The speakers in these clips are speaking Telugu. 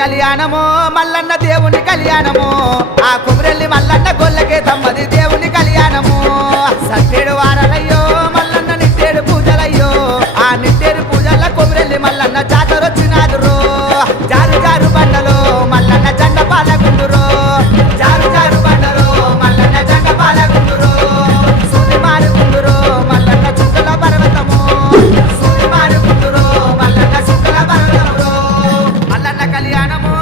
కళ్యాణమో మల్లన్న దేవుని కళ్యాణమో ఆ కుమరెల్లి మల్లన్న గొల్లకే తమ్మది దేవుని కళ్యాణమో సట్టేడు వారాలయ్యో మల్లన్న నిట్టేడు పూజలయ్యో ఆ నిట్టేడు పూజల కుమరెల్లి మల్లన్న జాతరొచ్చినాదురో జారు జారు బండలో మల్లన్న జెండ పాలకుందురో జారు జారు బండలో మల్లన్న జెండ పాలకుందురో సూది మారుకుందురో మల్లన్న చుక్కల పర్వతమో సూది మారుకుందురో మల్లన్న చుక్కల పర్వతమో మల్లన్న కళ్యాణమో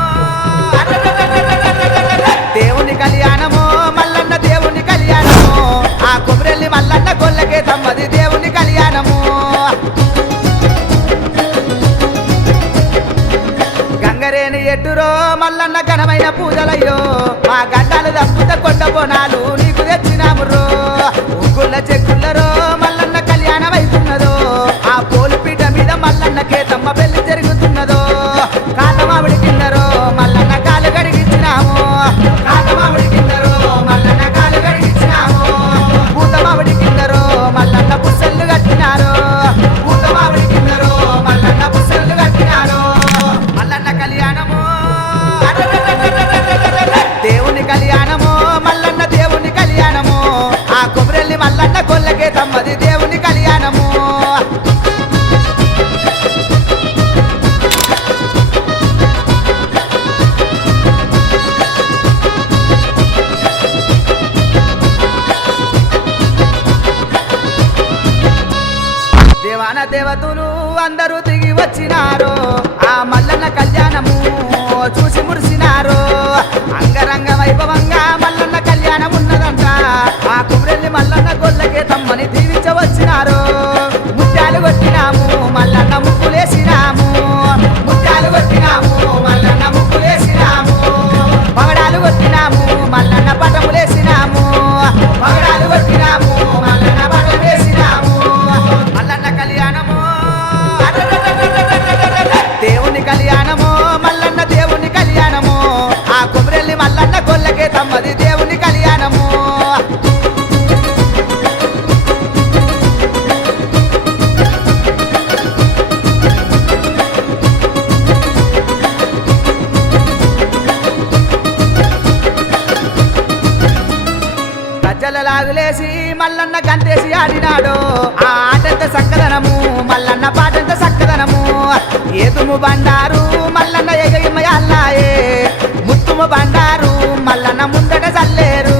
దేవుని కళ్యాణమో మల్లన్న దేవుని కళ్యాణమో ఆ కుమరెల్లి మల్లన్న గొల్లకే తమ్మది దేవుని కళ్యాణమో గంగరేని ఎట్టురో మల్లన్న ఘనమైన పూజలయ్యో మా గడ్డలు తప్పుత కొండ బోనాలు నీకు తెచ్చినామురో ఉగ్గుల్ల చెక్కుల్లరో మల్లన్న కళ్యాణం అవుతున్నదో ఆ పోలిపీట మీద మల్లన్న కేతమ్మ పెళ్లి జరుగుతున్నదో కాతమావిడి కిందరో మల్లన్న కాలు గడిగించినాము కాతమావిడి కిందరో మల్లన్న కాలు గడిగించినాము పూతమావిడి కిందరో మల్లన్న పుస్తెల్లు కట్టినారు పూతమావిడి కిందరో మల్లన్న పుస్తెల్లు కట్టినారు మల్లన్న కళ్యాణము దేవుని కళ్యాణము మల్లన్న దేవుని కళ్యాణము ఆ కుమరెల్లి మల్లన్న గొల్లకే తమ్మది దేవుని కళ్యాణము దేవాన దేవతలు అందరూ దిగి వచ్చినారు ఆ మల్లన్న కళ్యాణము చూసి మురిసినారు అంగరంగ వైభవంగా మల్లన్న కళ్యాణం ఉన్నదంట ఆ కుమరెల్లి మల్లన్న గొల్లకే తమ్మని దీవించవచ్చినారు ముత్యాలు కొట్టినాము మల్లన్న ముక్కులేసినాము ముత్యాలు కొట్టినాము మల్లన్న ముక్కులేసినాము పగడాలు కొట్టినాము మల్లన్న పటములేసినాము పగడాలు కొట్టినాము మల్లన్న పటమేసినాము మల్లన్న కళ్యాణము దేవుని కళ్యాణము మల్లన్న దేవుని కళ్యాణము ఆ కుమరెల్లి మల్లన్న గొల్లకే తమ్మది దేవుని కళ్యాణము లాగులేసి మల్లన్న గంతేసి ఆడినాడు ఆ ఆటంత సక్కదనము మల్లన్న పాటంత సక్కదనము ఏతుము బండారు మల్లన్న ఎగయమయాల్లాయే ముత్తుము బండారు మల్లన్న ముందట చల్లేరు